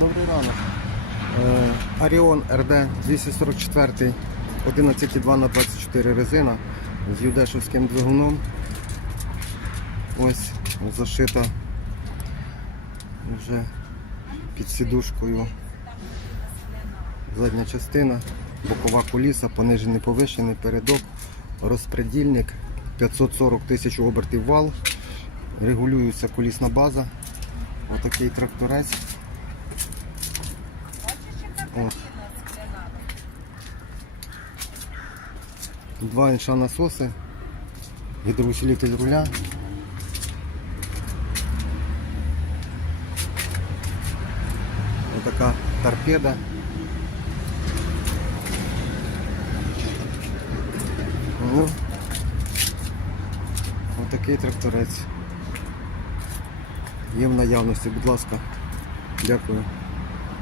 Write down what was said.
Добрий ранок. Аріон РД 244 11,2 на 24 резина з юдешевським двигуном. Ось зашита вже під сідушкою задня частина, бокова куліса, понижений повишений передок, розпредільник, 540 тисяч обертів вал, регулюється кулісна база. Отакий тракторець. От. Два інша насоси, гідроусилитель руля. Отака торпеда. Ну, отакий тракторець. Є в наявності, будь ласка. Дякую.